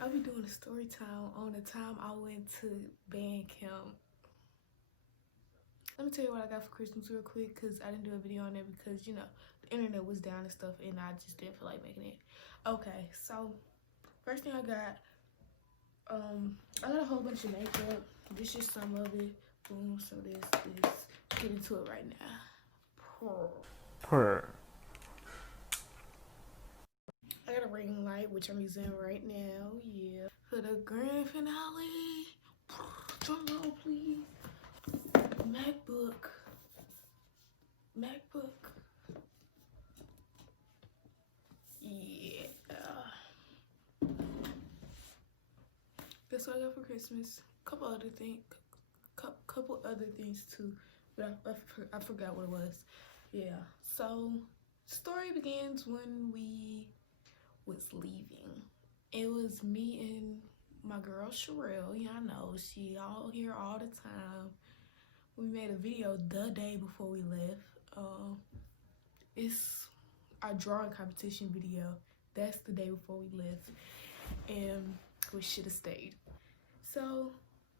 I'll be doing a story time on the time I went to band camp. Let me tell you what I got for Christmas real quick, because I didn't do a video on it because, you know, the internet was down and stuff, and I just didn't feel like making it. Okay, so first thing I got a whole bunch of makeup. This is some of it. Boom. So this is, get into it right now. Purr. I got a ring light, which I'm using right now. Yeah. For the grand finale. Drum roll, please. MacBook. Yeah. That's what I got for Christmas. Couple other things too, but I forgot what it was. Yeah. So story begins when we was leaving. It was me and my girl Sherelle. Y'all know she all here all the time. We made a video the day before we left. It's our drawing competition video. That's the day before we left, and we should have stayed. So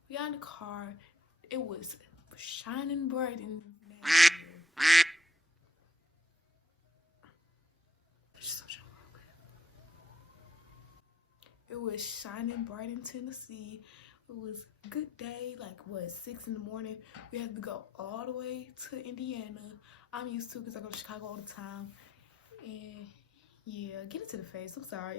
we got in the car. It was shining bright and it was shining bright in Tennessee. It was a good day, like what, 6 in the morning. We had to go all the way to Indiana. I'm used to because I go to Chicago all the time. And yeah, get it to the face. I'm sorry.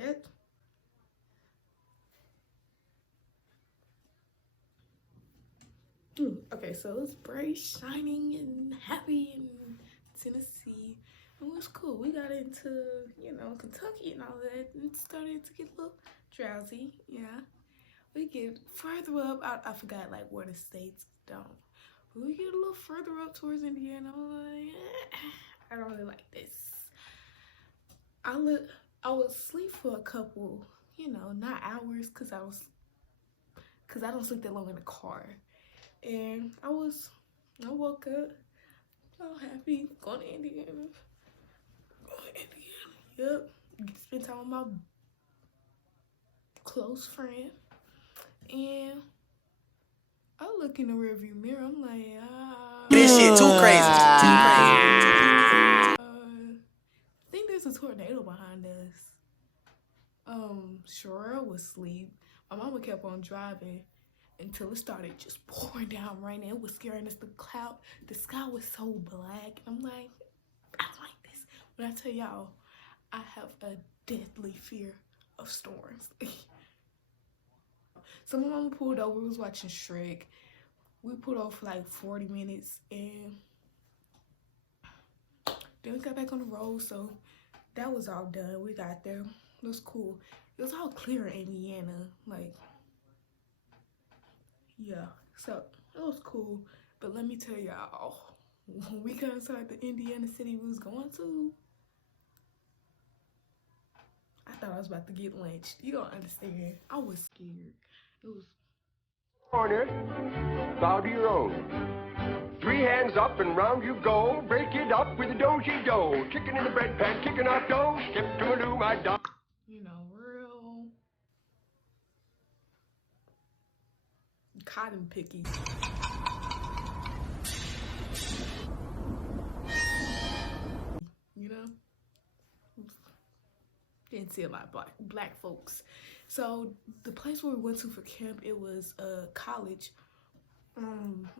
Okay, so it was bright, shining, and happy in Tennessee. It was cool. We got into, you know, Kentucky and all that, and started to get a little drowsy. Yeah. We get further up. I forgot like where the states don't. But we get a little further up towards Indiana. I'm like, I don't really like this. I was asleep for a couple, you know, not hours, cause I don't sleep that long in the car. And I woke up so happy, going to Indiana. Yep. Spend time with my close friend. And I look in the rearview mirror, I'm like, this shit too crazy. I think there's a tornado behind us. Sherelle was asleep. My mama kept on driving until it started just pouring down rain. It was scaring us. The sky was so black. I'm like, I don't like this. When I tell y'all, I have a deathly fear of storms. So my mama pulled over. We was watching Shrek. We pulled over for like 40 minutes, and then we got back on the road. So that was all done. We got there. It was cool. It was all clear in Indiana. Like, yeah. So it was cool. But let me tell y'all, when we got inside the Indiana city we was going to, I thought I was about to get lynched. You don't understand. I was scared. It was corner, bow to your own. 3 hands up and round you go. Break it up with a do-si-do. Chicken in the bread pan, kicking off dough. Skip to a do my dog. You know, real cotton picky. You know? Didn't see a lot of black folks. So the place where we went to for camp, it was a college. I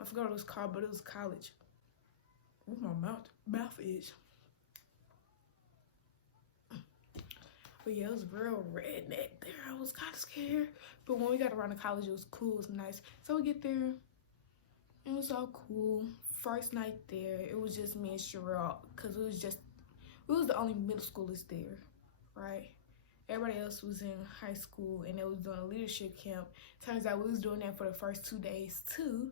forgot what it was called, but it was college. Ooh, my mouth is. But yeah, it was real redneck there. I was kind of scared. But when we got around the college, it was cool. It was nice. So we get there. It was all cool. First night there, it was just me and Sherelle. Because we was the only middle schoolers there, right? Everybody else was in high school, and they was doing a leadership camp. Turns out we was doing that for the first 2 days too.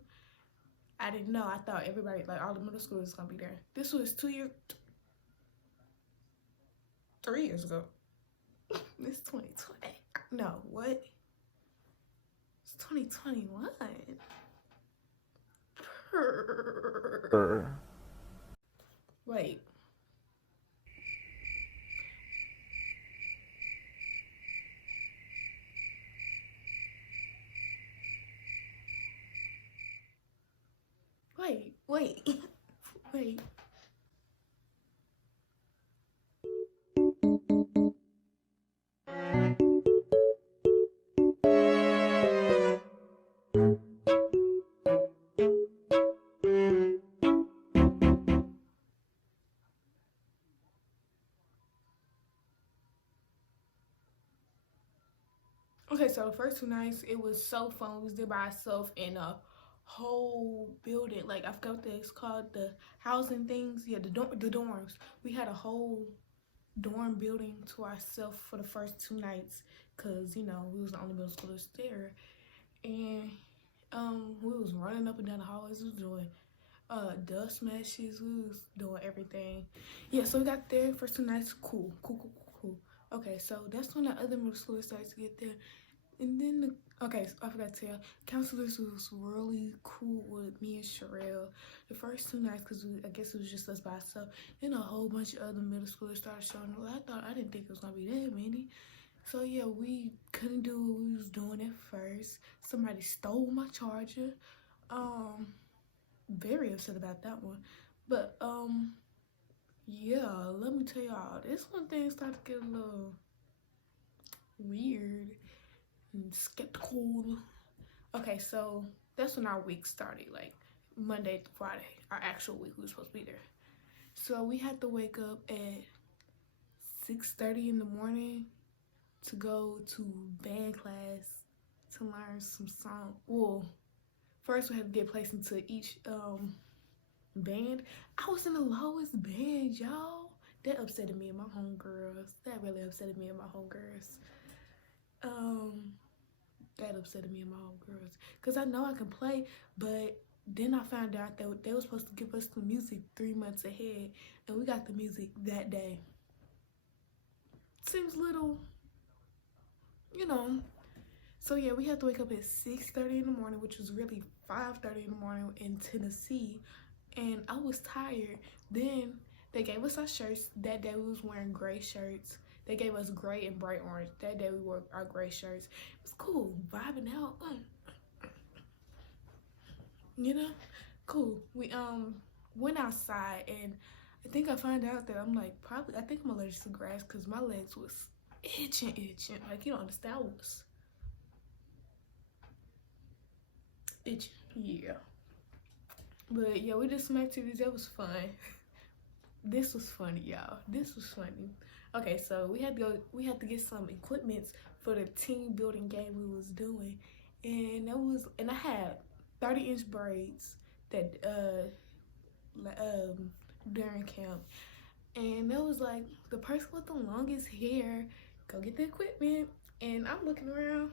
I didn't know. I thought everybody, like all the middle schoolers, was gonna be there. This was 3 years ago. It's 2020. No, what? It's 2021. Wait. Wait. Wait. Okay, so the first 2 nights, it was so fun. We was there by ourselves in a whole building. Like, I forgot what it's called, the housing things. Yeah, the dorms. We had a whole dorm building to ourselves for the first 2 nights because, you know, we was the only middle schoolers there. And we was running up and down the hallways. We was doing dust smashes. We was doing everything. Yeah, so we got there first 2 nights. Cool. Okay, so that's when the other middle schoolers started to get there. And then, okay, so I forgot to tell you, counselors was really cool with me and Sherelle the first 2 nights because I guess it was just us by ourselves. Then a whole bunch of other middle schoolers started showing up. I didn't think it was going to be that many. So, yeah, we couldn't do what we was doing at first. Somebody stole my charger. Very upset about that one. But, yeah, let me tell y'all, this one thing started to get a little weird and skeptical. Okay, so that's when our week started, like Monday to Friday, our actual week. We were supposed to be there. So we had to wake up at 6:30 in the morning to go to band class to learn some song. Well, first we had to get placed into each band. I was in the lowest band, y'all. That upset me and my homegirls. That really upset me and my homegirls. That upset me and my homegirls. Because I know I can play, but then I found out that they were supposed to give us the music 3 months ahead, and we got the music that day. Seems little, you know. So yeah, we had to wake up at 6:30 in the morning, which was really 5:30 in the morning in Tennessee, and I was tired. Then they gave us our shirts. That day we was wearing gray shirts. They gave us gray and bright orange. That day we wore our gray shirts. It was cool, vibing out. You know, cool. We went outside, and I think I found out that I'm like I think I'm allergic to grass because my legs was itching. Like, you don't understand, I was itching. Yeah. But yeah, we did some activities. That was fun. This was funny, y'all. This was funny. Okay, so we had to get some equipment for the team building game we was doing, and I had 30-inch braids that during camp, and that was like the person with the longest hair. Go get the equipment, and I'm looking around.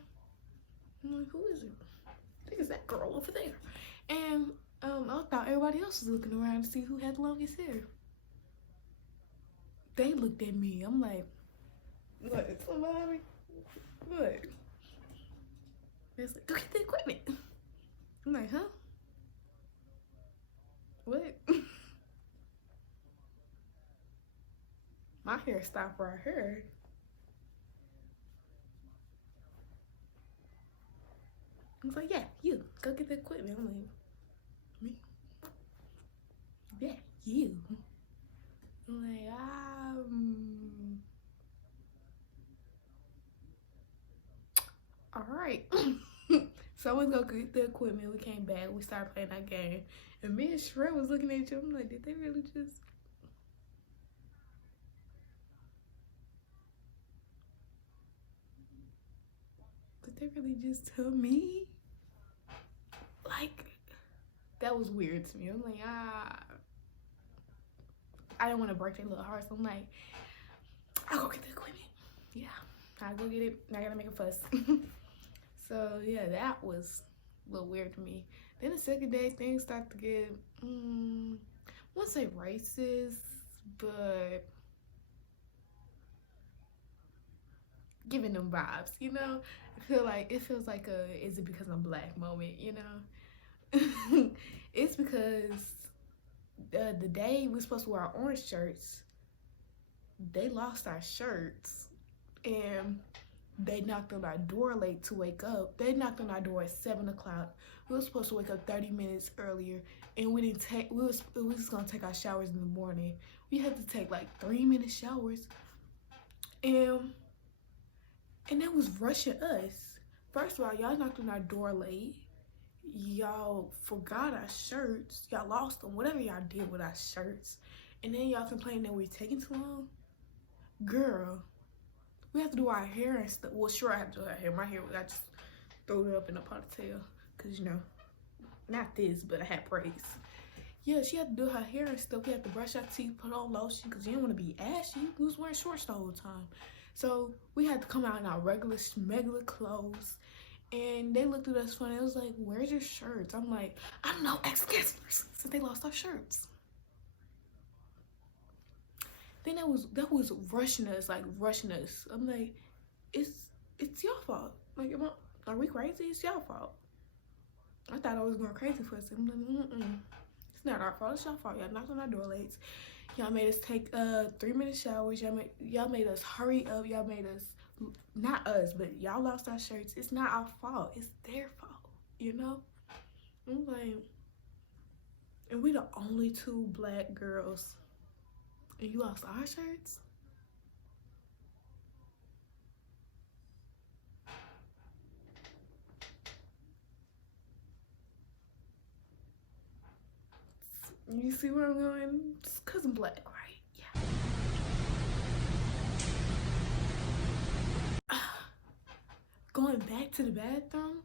I'm like, who is it? I think it's that girl over there, and I thought everybody else was looking around to see who had the longest hair. They looked at me. I'm like, what? Somebody? What? They're like, go get the equipment. I'm like, huh? What? My hair stopped right here. I was like, yeah, you. Go get the equipment. I'm like, me? Yeah, you. I'm like, all right. So I went to go get the equipment. We came back. We started playing that game. And me and Shrey was looking at each other. I'm like, did they really just... Did they really just tell me? Like, that was weird to me. I'm like, I didn't want to break their little hearts. So I'm like, I'll go get the equipment. Yeah, I'll go get it. I gotta make a fuss. So yeah, that was a little weird to me. Then the second day, things start to get, I won't say racist, but giving them vibes, you know? It feels like a is it because I'm black moment, you know? It's because the day we were supposed to wear our orange shirts, they lost our shirts, and they knocked on our door late to wake up. They knocked on our door at 7 o'clock. We were supposed to wake up 30 minutes earlier, and we didn't take. We was gonna take our showers in the morning. We had to take like 3-minute showers, and they was rushing us. First of all, y'all knocked on our door late. Y'all forgot our shirts. Y'all lost them. Whatever y'all did with our shirts, and then y'all complained that we were taking too long. Girl, we have to do our hair and stuff. Well, sure, I have to do our hair. My hair, I just threw it up in a ponytail. Because, you know, not this, but I had braids. Yeah, she had to do her hair and stuff. We had to brush our teeth, put on lotion, because you didn't want to be ashy. We was wearing shorts the whole time. So we had to come out in our regular clothes. And they looked at us funny. It was like, where's your shirts? I'm like, I don't know, ask guests. Since they lost our shirts. Then that was rushing us. I'm like, it's your fault. Like, are we crazy? It's your fault. I thought I was going crazy for a second. I'm like, it's not our fault. It's your fault. Y'all knocked on our door late. Y'all made us take 3-minute showers. Y'all made us hurry up. Y'all made us, not us, but y'all lost our shirts. It's not our fault. It's their fault. You know? I'm like, and we the only 2 black girls. And you lost our shirts? You see where I'm going? Just 'cause I'm black, right? Yeah. Going back to the bathroom,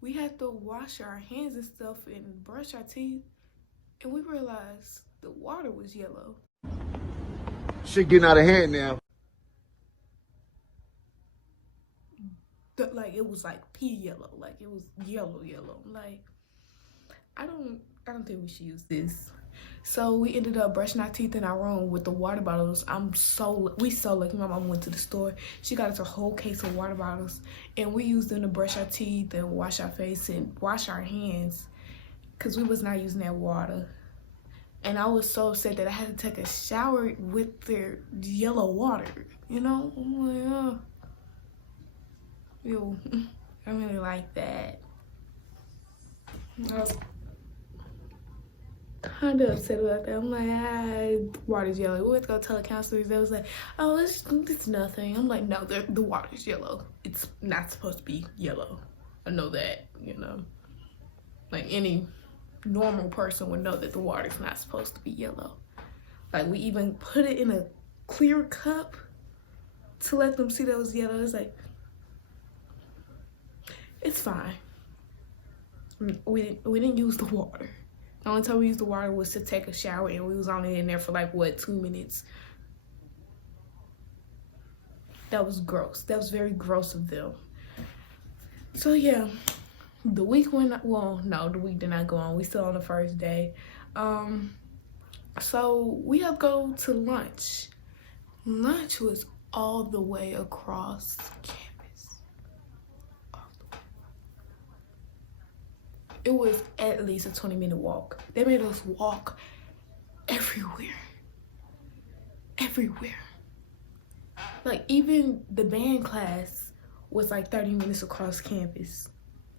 we had to wash our hands and stuff and brush our teeth. And we realized the water was yellow. Shit getting out of hand now. Like, it was like pea yellow. Like, it was yellow. Like, I don't think we should use this. So we ended up brushing our teeth in our room with the water bottles. We so lucky. My mom went to the store. She got us a whole case of water bottles, and we used them to brush our teeth and wash our face and wash our hands, because we was not using that water. And I was so upset that I had to take a shower with their yellow water, you know? I'm like, oh. Ew, I really like that. I was kind of upset about that. I'm like, water's yellow. We went to go tell the counselors. They was like, oh, it's nothing. I'm like, no, the water's yellow. It's not supposed to be yellow. I know that, you know? Like, any normal person would know that the water's not supposed to be yellow. Like, we even put it in a clear cup to let them see that it was yellow. It's like, it's fine. We didn't use the water. The only time we used the water was to take a shower, and we was only in there for like, what, 2 minutes. That was gross. That was very gross of them. So yeah, the week went, well, no, the week did not go on. We still on the first day. So we have to go to lunch. Lunch was all the way across campus. It was at least a 20-minute walk. They made us walk everywhere. Like, even the band class was like 30 minutes across campus.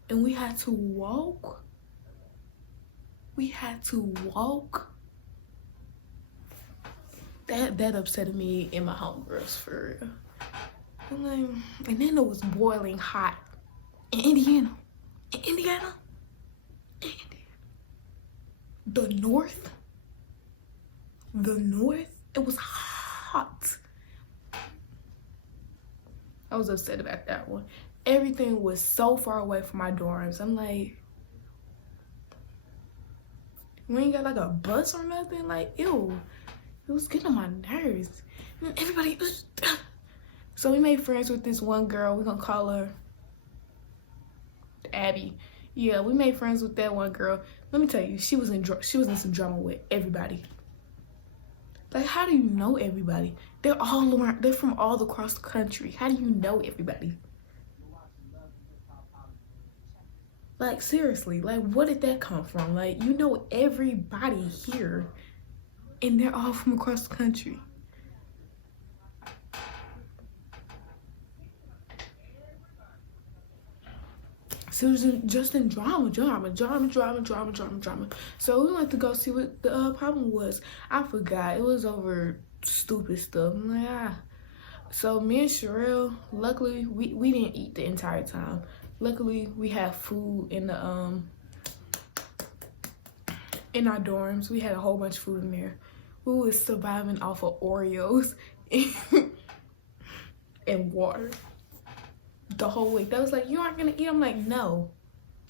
And we had to walk. That upset me and my homegirls, for real. I'm like, and then it was boiling hot in Indiana. The north, it was hot. I was upset about that one. Everything was so far away from my dorms. I'm like, we ain't got like a bus or nothing. Like, ew, it was getting on my nerves. And everybody, so we made friends with this one girl. We're gonna call her Abby. Yeah, we made friends with that one girl. Let me tell you, she was in some drama with everybody. Like, how do you know everybody? They're all around. They're from all across the country. How do you know everybody? Like, seriously, like, where did that come from? Like, you know everybody here, and they're all from across the country. So it was just in drama. So we went to go see what the problem was. I forgot. It was over stupid stuff. I'm like, So me and Sherelle, luckily, we didn't eat the entire time. Luckily, we had food in the in our dorms. We had a whole bunch of food in there. We was surviving off of Oreos and water the whole week. That was like, you aren't gonna eat? I'm like, no.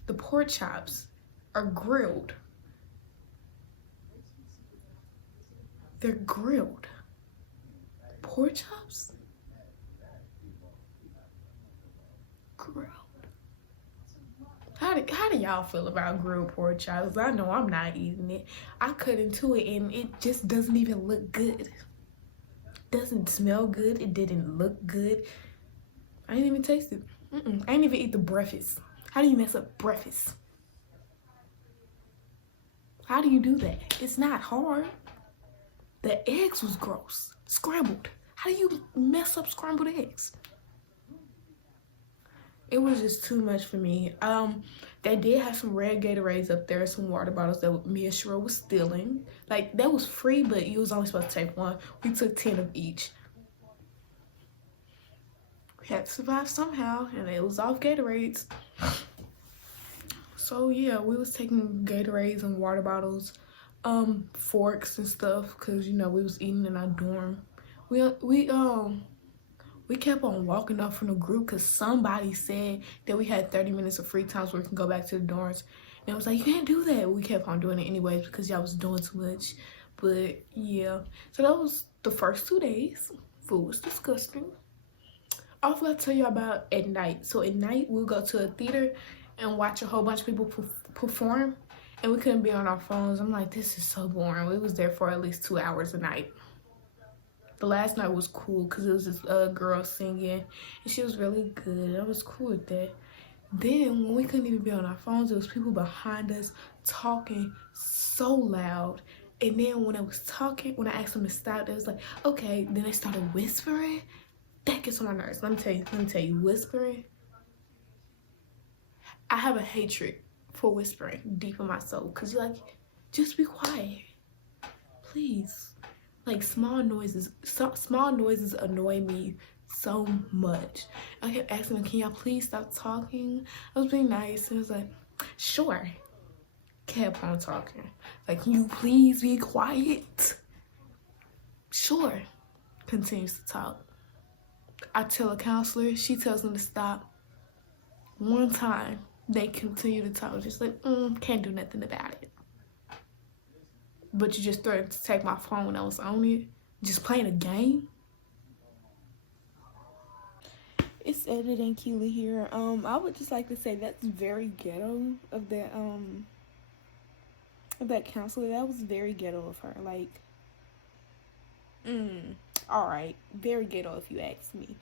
The pork chops are grilled. They're grilled. Pork chops? Grilled. How do y'all feel about grilled pork chops? I know I'm not eating it. I cut into it and it just doesn't even look good. Doesn't smell good. It didn't look good. I didn't even taste it. I didn't even eat the breakfast. How do you mess up breakfast? How do you do that? It's not hard. The eggs was gross. Scrambled. How do you mess up scrambled eggs? It was just too much for me. They did have some red Gatorades up there, some water bottles that me and Cheryl was stealing. Like, that was free, but you was only supposed to take one. We took 10 of each. We had to survive somehow, and it was off Gatorades. So yeah, we was taking Gatorades and water bottles, forks and stuff, cause you know we was eating in our dorm. We kept on walking up from the group because somebody said that we had 30 minutes of free time so we can go back to the dorms. And it was like, you can't do that. We kept on doing it anyways because y'all was doing too much. But yeah, so that was the first 2 days. Food was disgusting. I forgot to tell you about at night. So at night, we'll go to a theater and watch a whole bunch of people perform. And we couldn't be on our phones. I'm like, this is so boring. We was there for at least 2 hours a night. The last night was cool because it was this girl singing and she was really good. I was cool with that. Then when we couldn't even be on our phones, there was people behind us talking so loud. And then when I was talking, when I asked them to stop, they was like, okay. Then they started whispering. That gets on my nerves. Let me tell you, whispering. I have a hatred for whispering deep in my soul because you're like, just be quiet, please. Like, small noises annoy me so much. I kept asking them, can y'all please stop talking? I was being nice, and it was like, sure. Kept on talking. Like, can you please be quiet? Sure. Continues to talk. I tell a counselor, she tells them to stop. One time, they continue to talk, just like, can't do nothing about it. But you just threatened to take my phone when I was on it. Just playing a game. It's Edit and Keely here. I would just like to say that's very ghetto of that counselor. That was very ghetto of her. Like, alright. Very ghetto if you ask me.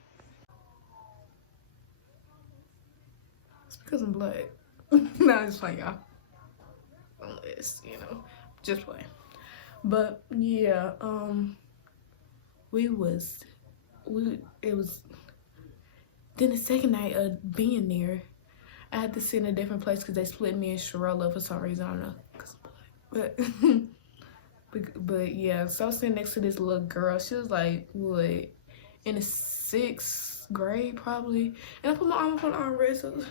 It's because I'm black. No, I'm just playing, y'all. Unless, just playing. But yeah, it was then the second night of being there, I had to sit in a different place because they split me and Sherelle up for some reason. I don't know, cause I'm black. But yeah, so I was sitting next to this little girl. She was like, what, in the 6th grade probably. And I put my arm up on the armrest.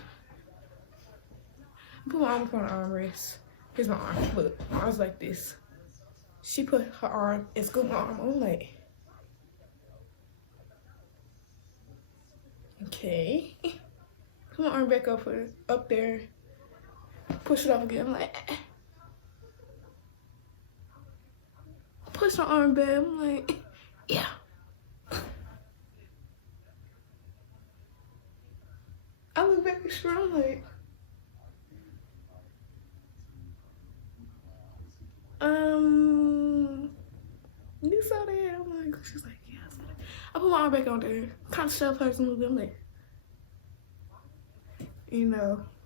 Here's my arm. Look, I was like this. She put her arm and scooped my arm. I'm like, okay. Put my arm back up there. Push it off again. I'm like, push my arm back. I'm like, yeah. I look back at her. I'm like, you saw that? I'm like, she's like, yeah, I saw that. I put my arm back on there, kind of shoved her a little bit. I'm like,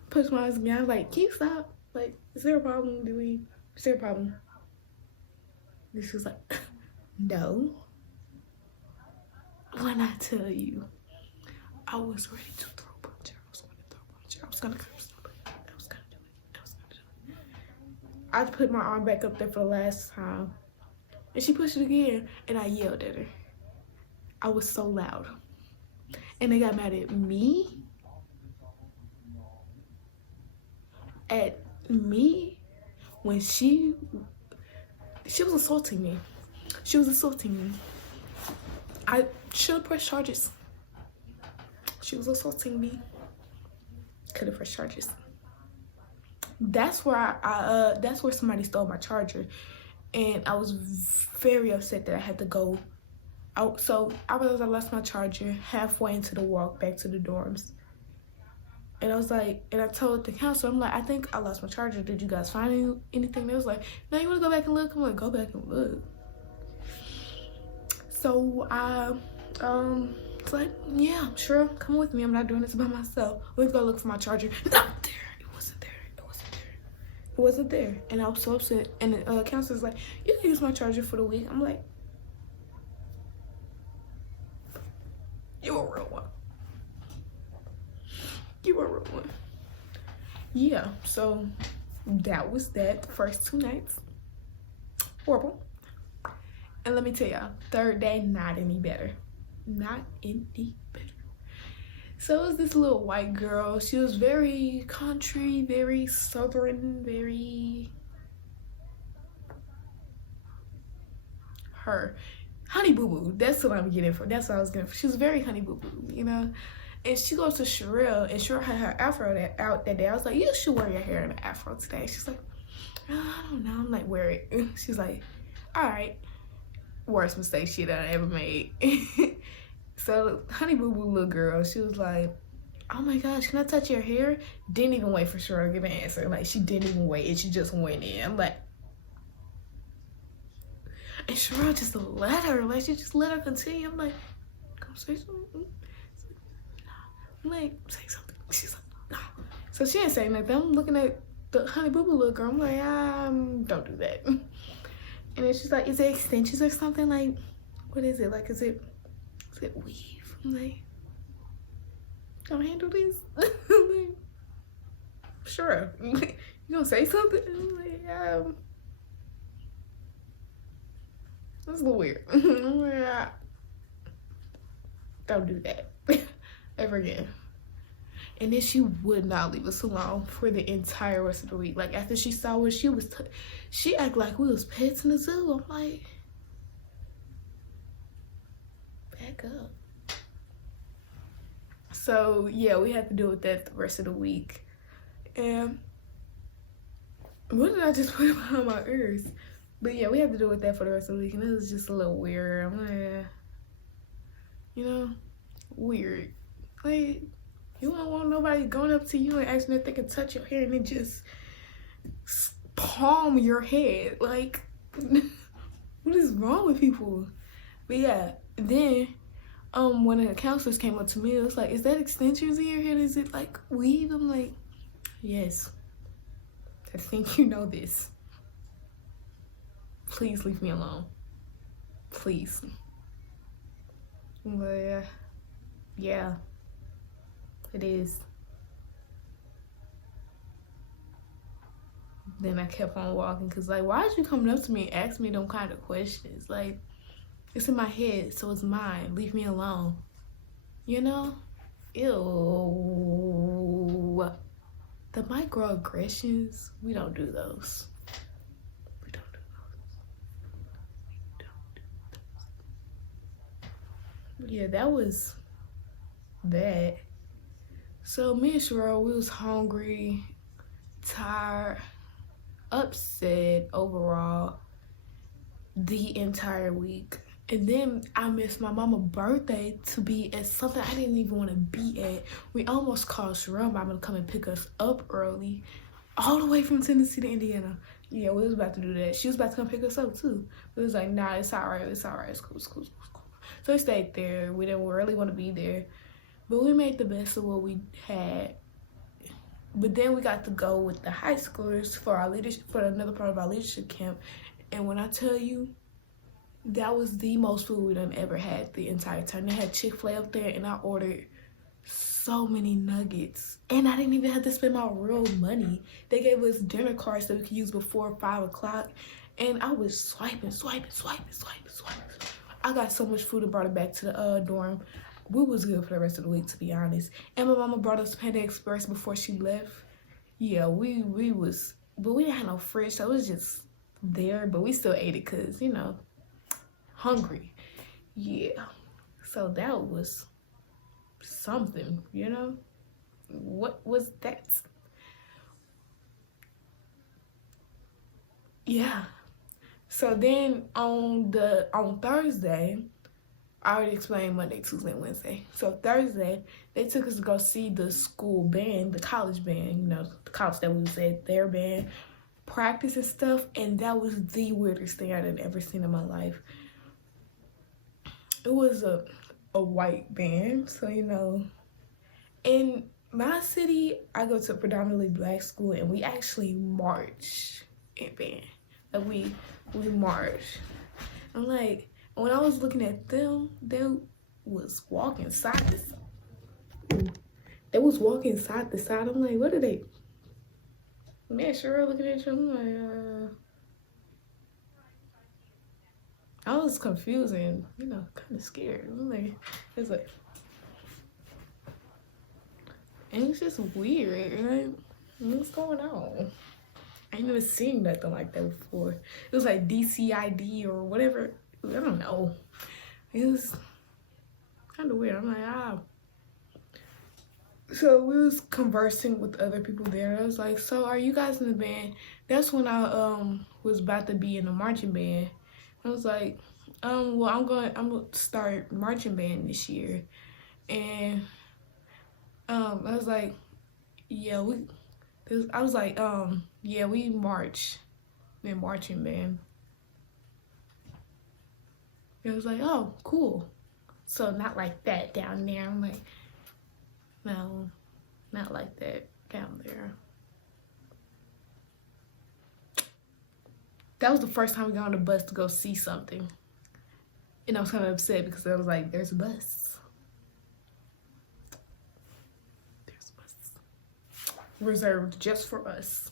push my eyes again. I was like, can you stop? Like, is there a problem? Is there a problem? And she was like, no. When I tell you, I was ready to throw a punch. I was going to curse. I put my arm back up there for the last time. And she pushed it again, and I yelled at her. I was so loud. And they got mad at me. When she was assaulting me. She was assaulting me. I should have pressed charges. She was assaulting me. Could have pressed charges. That's where that's where somebody stole my charger, and I was very upset that I had to go out. So I realized I lost my charger halfway into the walk back to the dorms, and I was like, and I told the counselor, I'm like, I think I lost my charger. Did you guys find anything? They was like, no, you want to go back and look? I'm like, go back and look. So I was like, yeah, sure, come with me. I'm not doing this by myself. Let's go look for my charger. Not there. It wasn't there, and I was so upset. And the counselor's like, you can use my charger for the week. I'm like, you a real one. You a real one. Yeah, so that was that. The first 2 nights, horrible. And let me tell y'all, third day, not any better. Not any better. So it was this little white girl. She was very country, very southern, very her. Honey Boo Boo. That's what I'm getting for. That's what I was getting for. She was very Honey Boo Boo, you know? And she goes to Sherelle, and Sherelle had her afro out that day. I was like, you should wear your hair in an afro today. She's like, oh, I don't know. I'm like, wear it. She's like, all right. Worst mistake shit I ever made. So Honey Boo Boo little girl, she was like, oh my gosh, can I touch your hair? Didn't even wait for Cheryl to give an answer. Like, she didn't even wait, and she just went in. I'm like, and Cheryl just let her, like, she just let her continue. I'm like, come say something. I'm like, say something. She's like, nah. So she didn't say nothing. I'm looking at the Honey Boo Boo little girl. I'm like, don't do that. And then she's like, is it extensions or something? Like, what is it? Like, is it weave? I'm like, don't handle this. I'm like, sure. You gonna say something? I'm like, that's a little weird. I'm like, don't do that ever again. And then she would not leave us alone for the entire rest of the week. Like, after she saw us, she acted like we was pets in the zoo. I'm like, back up. So yeah, we had to deal with that the rest of the week. And what did I just put behind my ears? But yeah, we had to deal with that for the rest of the week, and it was just a little weird. I'm like, you know, weird. Like, you don't want nobody going up to you and asking if they can touch your hair and then just palm your head. Like, what is wrong with people? But yeah, then when the counselors came up to me, it was like, is that extensions in your head? Is it like weave? I'm like, yes. I think you know this. Please leave me alone. Please. But yeah, it is. Then I kept on walking, because like, why did you come up to me and ask me them kind of questions? Like, it's in my head, so it's mine. Leave me alone. You know? Ew. The microaggressions, we don't do those. We don't do those. Yeah, that was that. So me and Cheryl, we was hungry, tired, upset overall the entire week. And then I missed my mama's birthday to be at something I didn't even want to be at. We almost called Cheryl mama to come and pick us up early, all the way from Tennessee to Indiana. Yeah, we was about to do that. She was about to come pick us up too. It was like, nah, it's all right, it's all right, it's cool, it's cool, it's cool, it's cool. So we stayed there. We didn't really want to be there, but we made the best of what we had. But then we got to go with the high schoolers for our leadership, for another part of our leadership camp. And when I tell you, that was the most food we done ever had the entire time. They had Chick-fil-A up there, and I ordered so many nuggets. And I didn't even have to spend my real money. They gave us dinner cards that we could use before 5 o'clock. And I was swiping. I got so much food and brought it back to the dorm. We was good for the rest of the week, to be honest. And my mama brought us Panda Express before she left. Yeah, we was, but we didn't have no fridge, so it was just there. But we still ate it because, you know, hungry. Yeah, so that was something, you know. What was that? Yeah. So then on Thursday, I already explained Monday, Tuesday, Wednesday. So Thursday, they took us to go see the school band, the college band, you know, the college that we was at, their band, practice and stuff. And that was the weirdest thing I'd ever seen in my life. It was a white band, so, you know. In my city, I go to a predominantly black school, and we actually march in band. Like, we march. I'm like, when I was looking at them, they was walking side to side. They was walking side to side. I'm like, what are they? Man, sure, looking at you, I'm like, I was confused and, you know, kind of scared. I'm like, it's like, and it's just weird, right? What's going on? I ain't never seen nothing like that before. It was like DCID or whatever. I don't know. It was kind of weird. I'm like, So we was conversing with other people there. I was like, so are you guys in the band? That's when I was about to be in the marching band. I was like, well, I'm gonna start marching band this year. And I was like, yeah, we march in marching band. It was like, oh, cool. So not like that down there. I'm like, no, not like that down there. That was the first time we got on the bus to go see something. And I was kind of upset because I was like, there's a bus. There's a bus. Reserved just for us.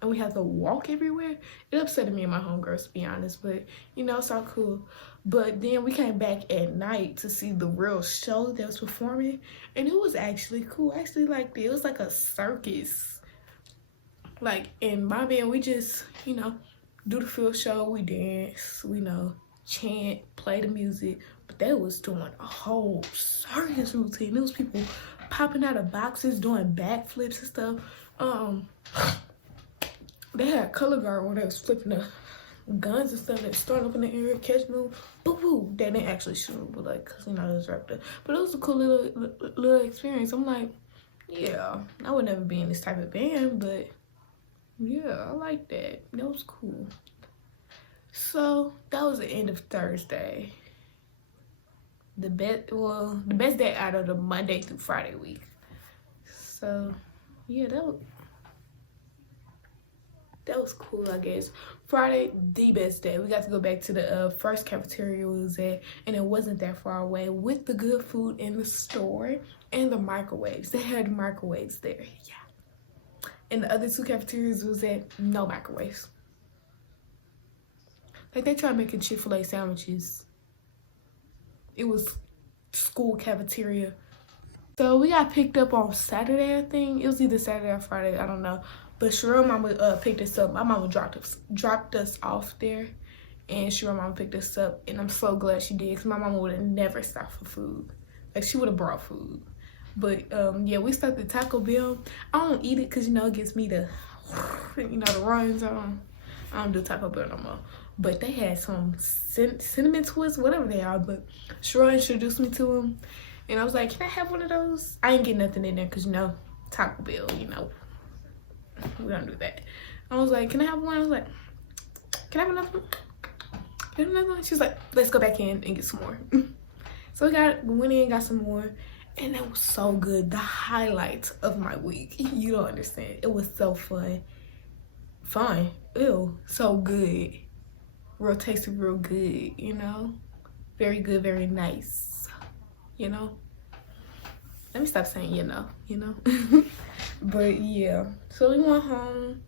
And we had to walk everywhere. It upset me and my homegirls, to be honest. But, you know, it's all cool. But then we came back at night to see the real show that was performing. And it was actually cool. I actually liked it. It was like a circus. Like, in my band, we just, you know, do the field show. We dance, we, you know, chant, play the music. But they was doing a whole circus routine. There was people popping out of boxes, doing backflips and stuff. They had a color guard where they was flipping the guns and stuff that started up in the air, catch them, boo boo. They didn't actually shoot them, but like, cause you know it was wrapped up. But it was a cool little experience. I'm like, yeah, I would never be in this type of band, but yeah, I like that. That was cool. So that was the end of Thursday. The best day out of the Monday through Friday week. So yeah, that was cool, I guess. Friday, the best day. We got to go back to the first cafeteria we was at, and it wasn't that far away, with the good food in the store and the microwaves. They had microwaves there, yeah. And the other two cafeterias was at no microwaves. Like, they tried making Chick-fil-A sandwiches. It was school cafeteria. So we got picked up on Saturday, I think. It was either Saturday or Friday, I don't know. But Sherelle mama picked us up. My mama dropped us off there, and Sherelle mama picked us up, and I'm so glad she did, because my mama would have never stopped for food. Like, she would have brought food. But yeah, we stopped at Taco Bell. I don't eat it because, you know, it gives me the, you know, the runs. I don't do Taco Bell no more. But they had some cinnamon twists, whatever they are. But Sherelle introduced me to them, and I was like, can I have one of those? I ain't get nothing in there because, you know, Taco Bell, you know. We don't do that. I was like, can I have one? I was like, can I have another one? Can I have another one? She was like, let's go back in and get some more. So we went in, got some more, and it was so good. The highlight of my week. You don't understand. It was so fun. Ew, so good. Real tasty, real good, you know? Very good, very nice, you know? Let me stop saying you know. But yeah, so we went home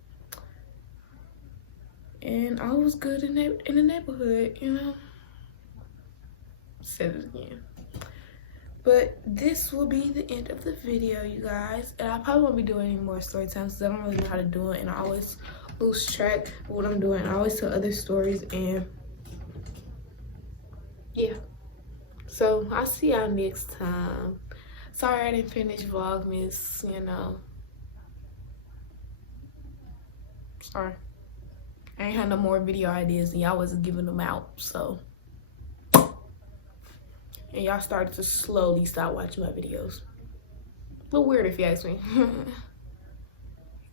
and all was good in the neighborhood, you know. Said it again. But this will be the end of the video, you guys. And I probably won't be doing any more story times because I don't really know how to do it, and I always lose track of what I'm doing. I always tell other stories, and yeah. So I'll see y'all next time. Sorry I didn't finish Vlogmas, you know. Sorry. I ain't had no more video ideas and y'all wasn't giving them out, so. And y'all started to slowly stop watching my videos. A little weird if you ask me.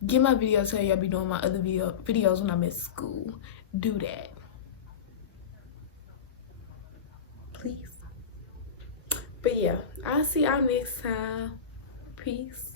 Get my videos, tell y'all be doing my other videos when I'm at school. Do that. Please. But yeah, I'll see y'all next time. Peace.